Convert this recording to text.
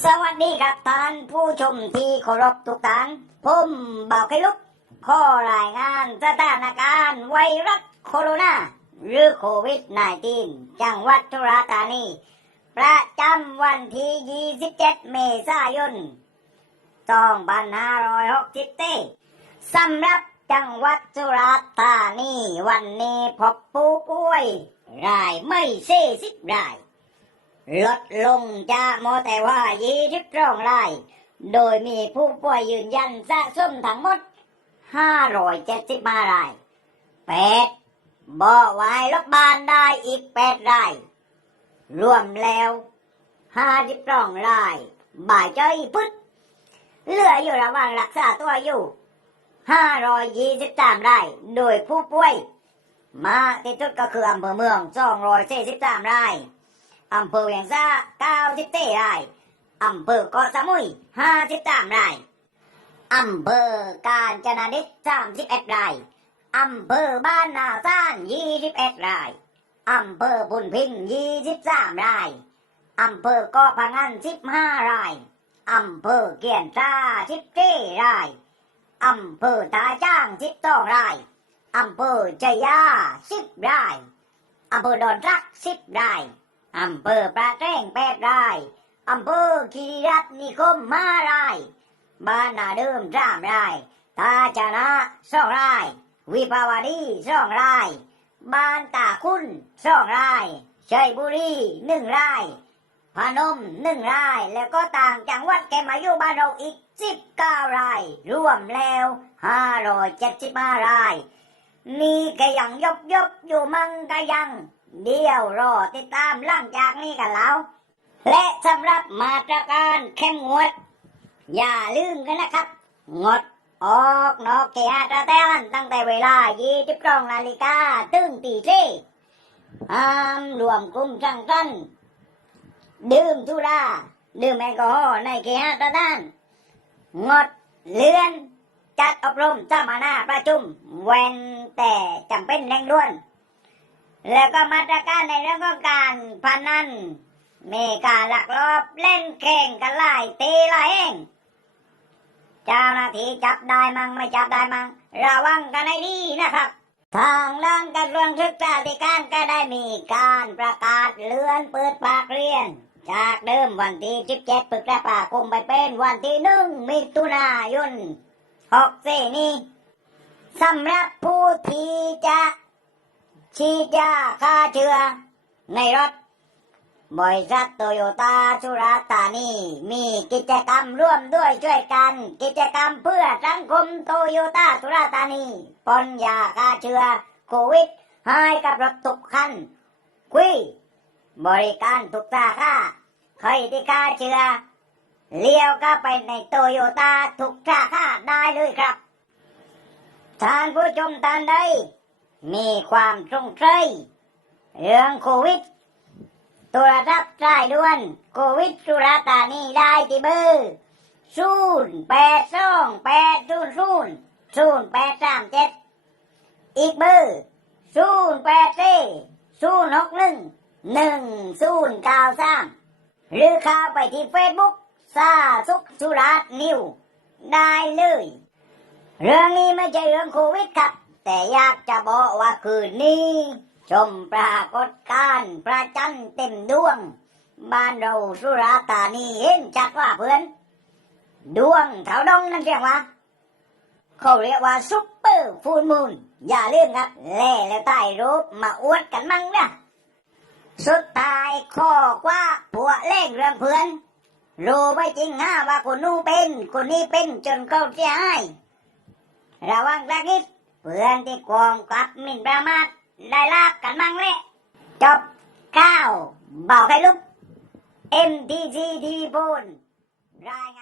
สวัสดีครับท่านผู้ชมที่เคารพทุกท่าน ผมบ่าวไข่ลุกข้อรายงานสถานการณ์ไวรัสโคโรนาหรือโควิด -19 จังหวัดสุราธานี ประจำวันที่ 27 เมษายน2560สำหรับจังหวัดสุราษฎร์ธานี วันนี้พบผู้ป่วย รายไม่เสีสิบราย ลดลงจากโมแต่ว่ายี่สิบสองราย โดยมีผู้ป่วยยืนยันสะสมทั้งหมดห้าร้อยเจ็ดสิบห้ารายแปดบ่ไว้รบบานได้อีกแปดราย รวมแล้วห้าสิบสองราย บ่ายใจพึดเหลืออยู่ระหว่างรักษาตัวอยู่ห้าร้อยยี่สิบสามราย โดยผู้ป่วย มาที่สุดก็คืออำเภอเมืองสองร้อยสี่สิบสามราย อำเภอเวียงซาเก้าสิบเจ็ดรายอำเภอเกาะสมุยห้าสิบสามรายอำเภอกาญจนดิษสามสิบเอ็ดรายอำเภอบ้านนาซ่านยี่สิบเอ็ดรายอำเภอบุญพินยี่สิบสามรายอำเภอเกาะพังันสิบห้ารายอำเภอเกียนตาสิบสี่รายอำเภอตาจ้างสิบสองรายอำเภอจยาสิบรายอำเภอดอนรักสิบราย อำเภอปราแจ้งแปดรายอำเภอคีรีรัตน์นิคมห้าราย บ้านนาเดิมสามราย ตาจนะสองราย วิภาวดีสองราย บ้านตาคุณสองรายชัยบุรีหนึ่งราย พนมหนึ่งราย แล้วก็ต่างจังหวัดแกมาอยู่บ้านเราอีกสิบเก้าราย รวมแล้วห้าร้อยเจ็ดสิบห้าราย นี่ก็ยังยบยบอยู่มั่งก็ยัง เดี๋ยวรอติดตามหลังจากนี้กันแล้ว และสำหรับมาตรการเข้มงวด อย่าลืมกันนะครับ งดออกนอกเขตราชการตั้งแต่เวลา22นาฬิกาถึงตีสี่ห้ามรวมกลุ่มสังสรรค์ดื่มสุราดื่มแอลกอฮอล์ในเขตราชการงดเลื่อน จัดอบรมสัมมนาประชุม เว้นแต่จำเป็นเร่งด่วน แล้วก็มาตรการในเรื่องของการพนันมีการลักลอบเล่นแข่งกันหลายตีหลายเองเจ้าหน้าที่จับได้มั่งไม่จับได้มั่งระวังกันให้ดีนะครับ ทางด้านกระทรวงศึกษาธิการก็ได้มีการประกาศเลื่อนเปิดภาคเรียน จากเดิมวันที่ 17พฤษภาคมไปเป็นวันที่หนึ่งมิถุนายน6สี่นี้สำหรับผู้ที่จะ ฉีดยาฆ่าเชื้อในรถบริษัทโตโยต้าสุราษฎร์ธานีมีกิจกรรมร่วมด้วยช่วยกัน กิจกรรมเพื่อสังคมโตโยต้าสุราษฎร์ธานีปนยาฆ่าเชื้อโควิดให้กับรถทุกคัน คุย บริการทุกสาขาใครที่ฆ่าเชื้อเลี้ยวก็ไปในโตโยต้าทุกสาขาได้เลยครับท่านผู้ชมท่านใด มีความสงสัยเรื่องโควิดโทรศัพท์สายด่วนโควิดสุราษฎร์ธานีได้ที่เบอร์ศูนย์แปดสองแปดศูนย์ศูนย์ศูนย์แปดสามเจ็ดอีกเบอร์ศูนย์แปดสี่ศูนย์หกหนึ่งหนึ่งศูนย์เก้าสามหรือเข้าไปที่เฟซบุ๊กซาสุขสุราษนิว ได้เลย เรื่องนี้ไม่ใช่เรื่องโควิดครับ แต่อยากจะบอกว่าคืนนี้ ชมปรากฏการณ์พระจันทร์เต็มดวง บ้านเราสุราษฎร์ธานีเห็นชัดว่าเพื่อน ดวงเถาดงนั่นเรียกว่าเขาเรียกว่าซุปเปอร์ฟูลมูนอย่าลืมครับ แล่แล้วใต้รูปมาอวดกันมั่งนะสุดท้ายข้อว่าผัวเล่งเรื่องเพื่อนรู้ไม่จริงฮะว่าคนนู้เป็น คนนี้เป็นจนเขาเสียหายระวังสักนิด เพื่อนที่กองกับมินประมาทได้ลาบกันมั่งเลยจบข้าวบอกให้ลุก MTG ทีโบนรายงาน